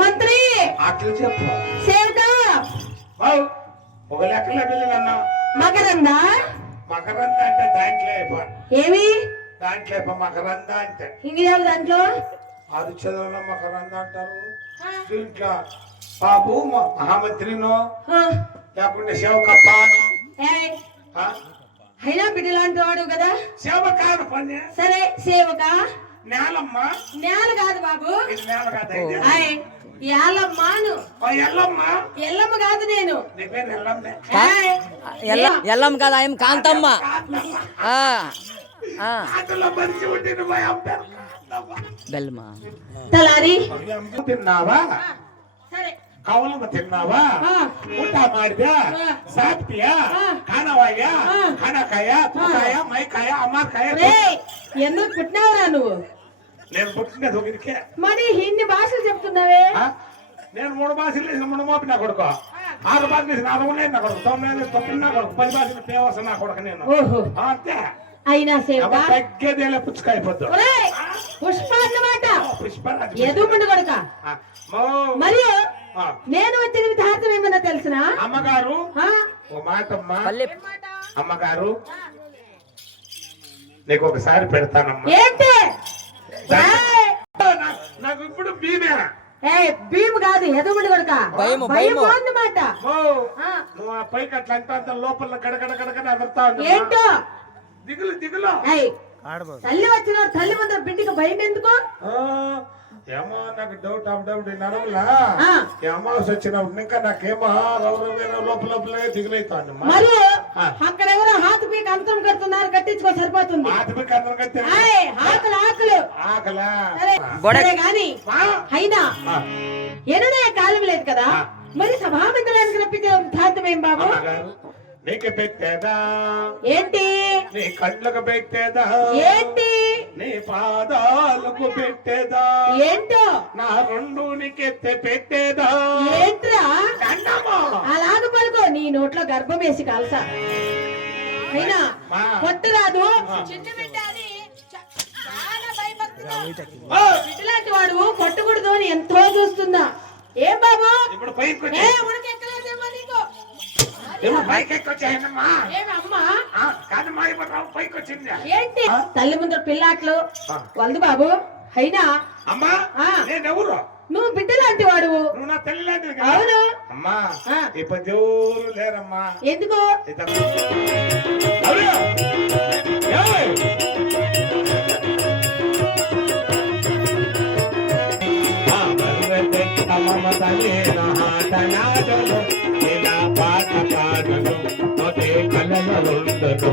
మంత్రి అట్లు చెప్పు సేవక ఒక లెక్కలో పిల్లలన్నా మకరంద మకరంద అంటే దాంట్లో ఏమి దాంట్లో మకరంద అంటే ఇంకేం దాంట్లో అది చదువులో మకరంద అంటారు దీంట్లో బాబు మహామంత్రినో లేకుంటే సేవకప్పాను అయినా బిడ్డలాంటి వాడు కదా సేవకాను పని సరే సేవక నేలమ్మ నేల కాదు బాబు నేల కాదు ఎల్లమ్మాను ఎల్లమ్మ కాదు నేను ఎల్లమ్మ కాదు ఆయన కాంతమ్మ. బెల్మా తలారి తిన్నావా సరే ಕವಲನ್ನು ತಿನ್ನವ ಊಟ ಮಾಡಿದ ಸಾಕ್ತಿಯ ಕಾಣವಯ್ಯ ಕಾಣಕಾಯ ತೂಕಾಯ ಮೈಕಾಯ ಅಮ್ಮಕಾಯ ఎందుకు పుట్టినావురా నువ్వు నేను పుట్టినది ఒకరికి మరి ఇన్ని భాషలు చెప్తున్నావే నేను 3 భాషలు వేసిన 3 మోపి నా కొడుకు 6 భాషలు వేసిన 6 ఉన్నాయి నా కొడుకు 9 నా కొడుకు 10 భాషలు ఫేమస్ నా కొడుకు నేను అంతే అయినా సేవక తగ్గేదేలే పుచ్చుకాయిపోద్దు పుష్ప అన్నమాట పుష్పరాజు ఎదుగుండు కొడుక మరియు నేను వచ్చిన విధార్థం ఏమన్నా తెలిసిన అమ్మగారు ఓ మాటమ్మా అమ్మగారు నీకు ఒకసారి పెడతానమ్మా ఏంటి నాకు ఇప్పుడు బీమే భీము కాదు ఎదుగుండు కొడుక భయము అన్నమాట నువ్వు ఆ పైకి అట్లా అంటే లోపల గడగడ గడగడ అదర్తా ఏంటో దిగులు దిగులు తల్లి వచ్చిన తల్లి ముందర బిడ్డకి భయం ఎందుకు ఏమో నాకు డౌట్ అప్పుడప్పుడు నడవలా అమావాస వచ్చినప్పుడు ఇంకా నాకేమో లోపల లోపలే దిగులైతాను మరి అక్కడ ఎవరో హాత్ పీక్ అంతం కడుతున్నారు కట్టించుకో సరిపోతుంది హాత్ పీక్ అందరం కట్టే ఆకలి ఆకలి ఆకలా సరే గాని అయినా ఎననే కాలం లేదు కదా మరి సభామందిరానికి రప్పించే ధార్థం ఏం బాబు నీకు పెట్టేదా ఏంటి నీ కళ్ళకు పెట్టేదా ఏంటి నీ పాదాలకు పెట్టేదా ఏంటో నా రెండు నీకెత్తే పెట్టేదా ఏంట్రా అలాగ పలుకో నీ నోట్లో గర్భం వేసి కాల్సా అయినా పొట్టు రాదు చిన్న బిడ్డ అని చాలా భయపడుతున్నా బిడ్డలాంటి వాడు పొట్టకూడదు అని ఎంతో చూస్తున్నా ఏం బాబు ఇప్పుడు పైకి ఉడకెక్కలేదేమో నీకు పైకి వచ్చాయమ్మా ఏమమ్మా కాదమ్మా ఇప్పుడు పైకి వచ్చింది ఏంటి తల్లి ముందర పిల్లాట్లు వల్దు బాబు అయినా అమ్మా నేనెవరు నువ్వు బిడ్డ లాంటి వాడు నువ్వు నా తల్లి లాంటిది అవును అమ్మా ఇప్పుడు ఎవరు లేరమ్మా ఎందుకు పాట పాడను కలలుండను